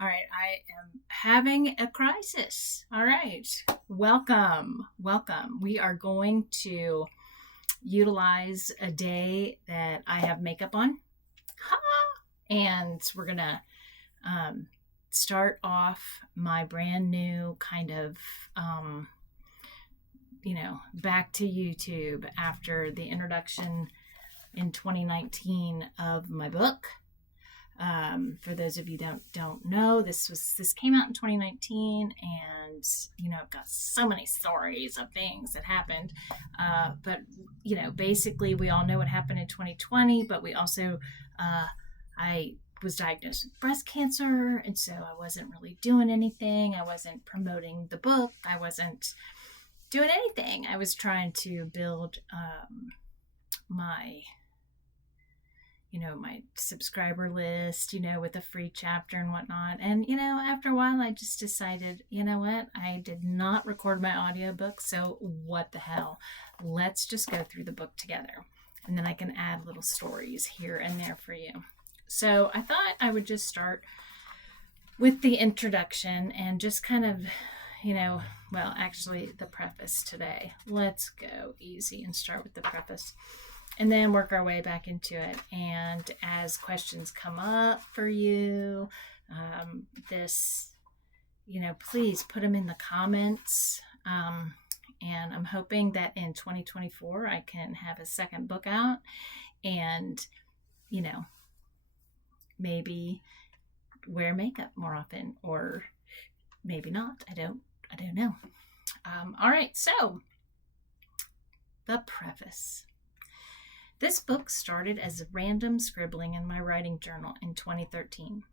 All right, I am having a crisis. All right, welcome, welcome. We are going to utilize a day that I have makeup on. Ha! And we're going to um, start off my brand new kind of, um, back to YouTube after the introduction in 2019 of my book. For those of you don't know, this came out in 2019, and I've got so many stories of things that happened. But basically, we all know what happened in 2020. But we also, I was diagnosed with breast cancer, and so I wasn't really doing anything. I wasn't promoting the book. I wasn't doing anything. I was trying to build my my subscriber list, with a free chapter and whatnot. And, after a while, I just decided, you know what? I did not record my audiobook. So what the hell? Let's just go through the book together. And then I can add little stories here and there for you. So I thought I would just start with the introduction and just kind of, actually the preface today. Let's go easy and start with the preface, and then work our way back into it. And as questions come up for you, please put them in the comments. And I'm hoping that in 2024, I can have a second book out and, maybe wear makeup more often, or maybe not. I don't know. All right. So the preface. This book started as a random scribbling in my writing journal in 2013.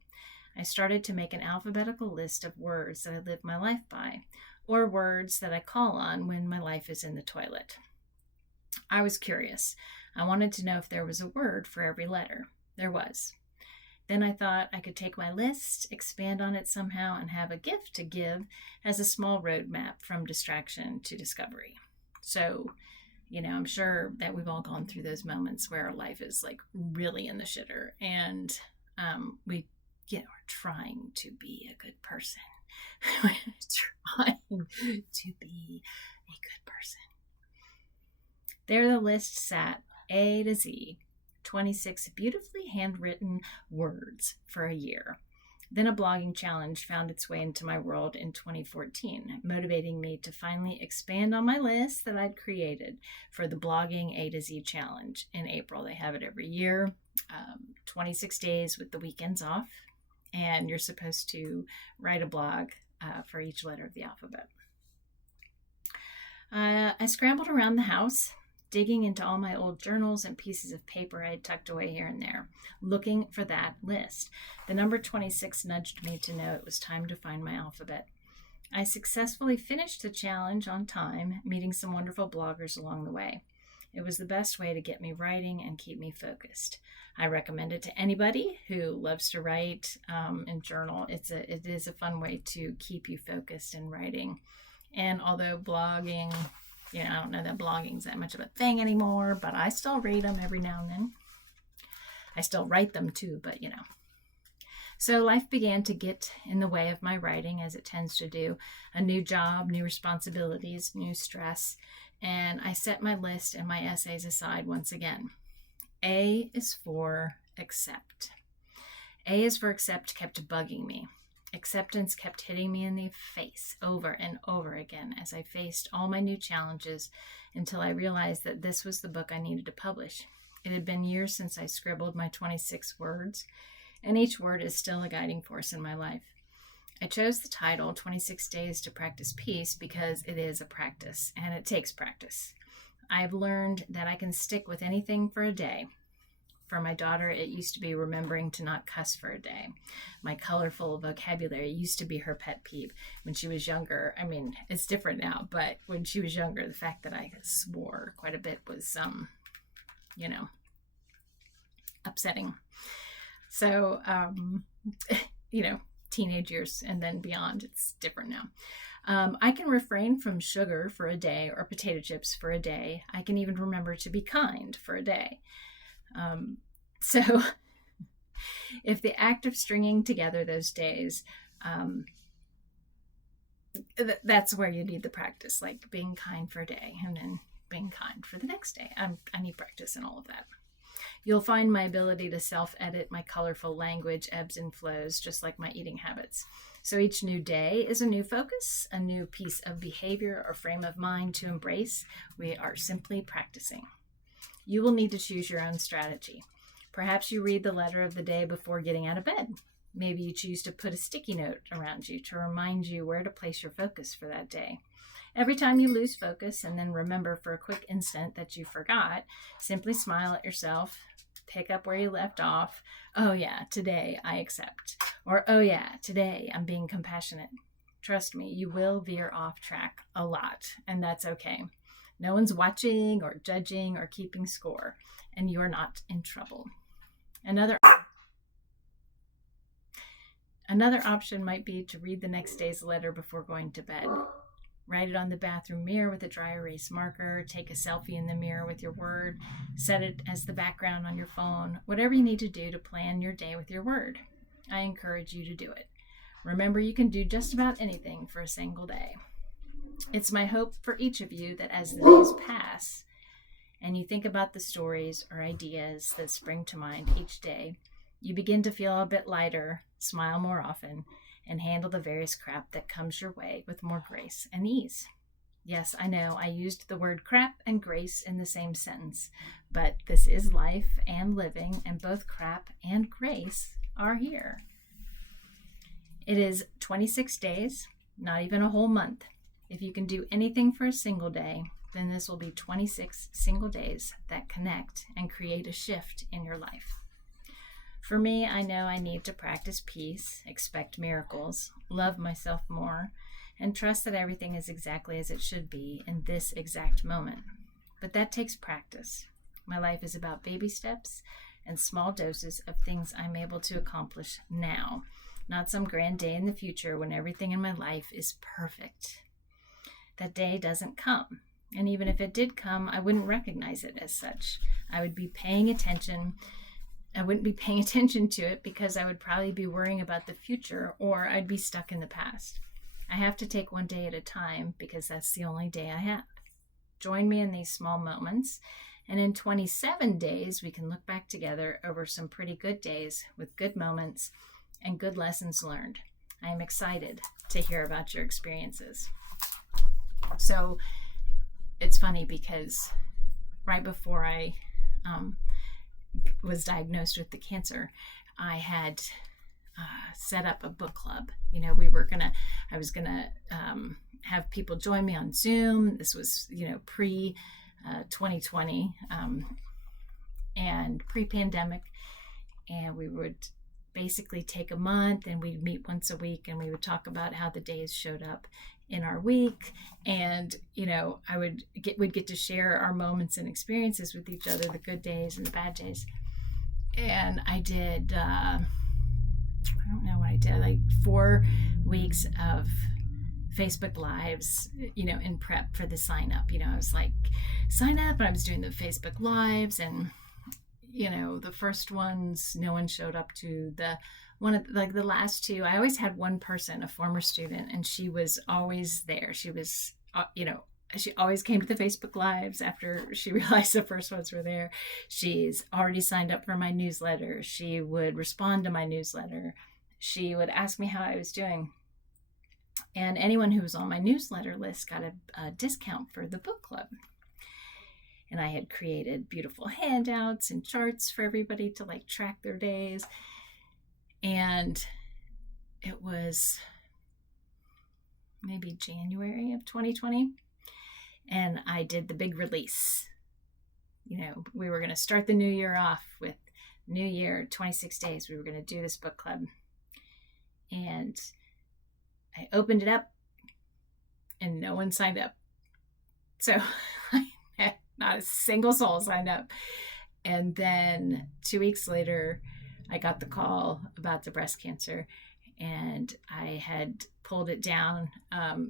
I started to make an alphabetical list of words that I live my life by, or words that I call on when my life is in the toilet. I was curious. I wanted to know if there was a word for every letter. There was. Then I thought I could take my list, expand on it somehow, and have a gift to give as a small roadmap from distraction to discovery. So, I'm sure that we've all gone through those moments where our life is like really in the shitter, and we, are trying to be a good person. We're trying to be a good person. There the list sat, A to Z, 26 beautifully handwritten words for a year. Then a blogging challenge found its way into my world in 2014, motivating me to finally expand on my list that I'd created for the blogging A to Z challenge in April. They have it every year, 26 days with the weekends off, and you're supposed to write a blog for each letter of the alphabet. I scrambled around the house, digging into all my old journals and pieces of paper I had tucked away here and there, looking for that list. The number 26 nudged me to know it was time to find my alphabet. I successfully finished the challenge on time, meeting some wonderful bloggers along the way. It was the best way to get me writing and keep me focused. I recommend it to anybody who loves to write and journal. It is a fun way to keep you focused in writing. And although blogging, I don't know that blogging's that much of a thing anymore, but I still read them every now and then. I still write them too, but So life began to get in the way of my writing, as it tends to do. A new job, new responsibilities, new stress, and I set my list and my essays aside once again. A is for accept. A is for accept kept bugging me. Acceptance kept hitting me in the face over and over again as I faced all my new challenges until I realized that this was the book I needed to publish. It had been years since I scribbled my 26 words, and each word is still a guiding force in my life. I chose the title 26 Days to Practice Peace because it is a practice, and it takes practice. I have learned that I can stick with anything for a day. For my daughter, it used to be remembering to not cuss for a day. My colorful vocabulary used to be her pet peeve when she was younger. I mean, it's different now, but when she was younger, the fact that I swore quite a bit was, upsetting. So, teenage years and then beyond, it's different now. I can refrain from sugar for a day or potato chips for a day. I can even remember to be kind for a day. So If the act of stringing together those days, that's where you need the practice, like being kind for a day and then being kind for the next day. I need practice in all of that. You'll find my ability to self-edit my colorful language ebbs and flows, just like my eating habits. So each new day is a new focus, a new piece of behavior or frame of mind to embrace. We are simply practicing. You will need to choose your own strategy. Perhaps you read the letter of the day before getting out of bed. Maybe you choose to put a sticky note around you to remind you where to place your focus for that day. Every time you lose focus and then remember for a quick instant that you forgot, simply smile at yourself, pick up where you left off. Oh yeah, today I accept. Or oh yeah, today I'm being compassionate. Trust me, you will veer off track a lot, and that's okay. No one's watching or judging or keeping score, and you're not in trouble. Another option might be to read the next day's letter before going to bed. Write it on the bathroom mirror with a dry erase marker. Take a selfie in the mirror with your word. Set it as the background on your phone. Whatever you need to do to plan your day with your word. I encourage you to do it. Remember, you can do just about anything for a single day. It's my hope for each of you that as the days pass and you think about the stories or ideas that spring to mind each day, you begin to feel a bit lighter, smile more often, and handle the various crap that comes your way with more grace and ease. Yes, I know I used the word crap and grace in the same sentence, but this is life and living, and both crap and grace are here. It is 26 days, not even a whole month. If you can do anything for a single day, then this will be 26 single days that connect and create a shift in your life. For me, I know I need to practice peace, expect miracles, love myself more, and trust that everything is exactly as it should be in this exact moment. But that takes practice. My life is about baby steps and small doses of things I'm able to accomplish now, not some grand day in the future when everything in my life is perfect. That day doesn't come. And even if it did come, I wouldn't recognize it as such. I wouldn't be paying attention to it because I would probably be worrying about the future, or I'd be stuck in the past. I have to take one day at a time because that's the only day I have. Join me in these small moments, and in 27 days, we can look back together over some pretty good days with good moments and good lessons learned. I am excited to hear about your experiences. So it's funny because right before I was diagnosed with the cancer, I had set up a book club. I was gonna have people join me on Zoom. This was, pre 2020 and pre-pandemic, and we would basically take a month and we'd meet once a week and we would talk about how the days showed up in our week, and we'd get to share our moments and experiences with each other, the good days and the bad days. And I did I don't know what I did, like 4 weeks of Facebook Lives, in prep for the sign up. I was like, sign up, and I was doing the Facebook Lives, and the first ones, no one showed up to. The last two, I always had one person, a former student, and she was always there. She was, she always came to the Facebook Lives after she realized the first ones were there. She's already signed up for my newsletter. She would respond to my newsletter. She would ask me how I was doing. And anyone who was on my newsletter list got a discount for the book club. And I had created beautiful handouts and charts for everybody to track their days. And it was maybe January of 2020. And I did the big release. We were going to start the new year off with New Year, 26 days. We were going to do this book club. And I opened it up and no one signed up. So not a single soul signed up. And then 2 weeks later, I got the call about the breast cancer, and I had pulled it down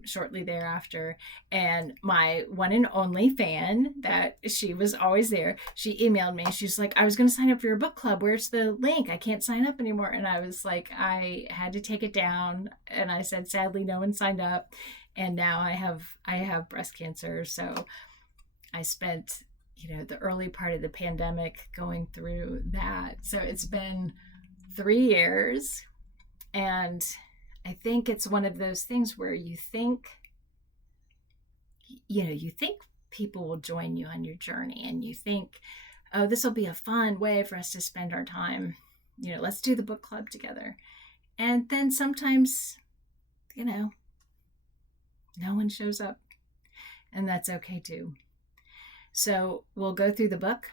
shortly thereafter. And my one and only fan, that she was always there, she emailed me. She's like, I was going to sign up for your book club. Where's the link? I can't sign up anymore. And I was like, I had to take it down. And I said, sadly, no one signed up. And now I have breast cancer. So I spent, the early part of the pandemic going through that. So it's been 3 years. And I think it's one of those things where you think people will join you on your journey, and you think, oh, this will be a fun way for us to spend our time. Let's do the book club together. And then sometimes, no one shows up, and that's okay too. So we'll go through the book,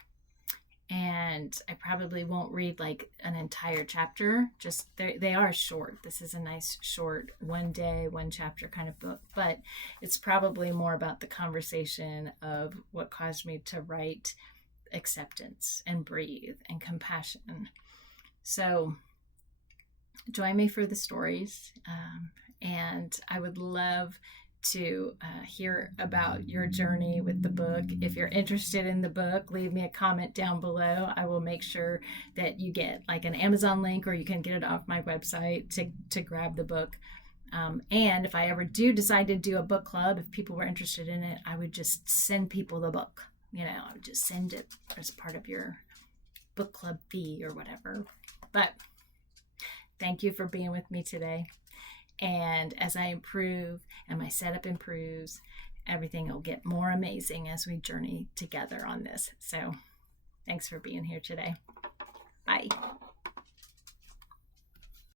and I probably won't read like an entire chapter. Just they are short. This is a nice short 1 day, 1 chapter kind of book, but it's probably more about the conversation of what caused me to write acceptance and breathe and compassion. So join me for the stories, and I would love to hear about your journey with the book. If you're interested in the book, leave me a comment down below. I will make sure that you get like an Amazon link, or you can get it off my website to grab the book. And if I ever do decide to do a book club, if people were interested in it, I would just send people the book. I would just send it as part of your book club fee or whatever. But thank you for being with me today. And as I improve and my setup improves, everything will get more amazing as we journey together on this. So thanks for being here today. Bye.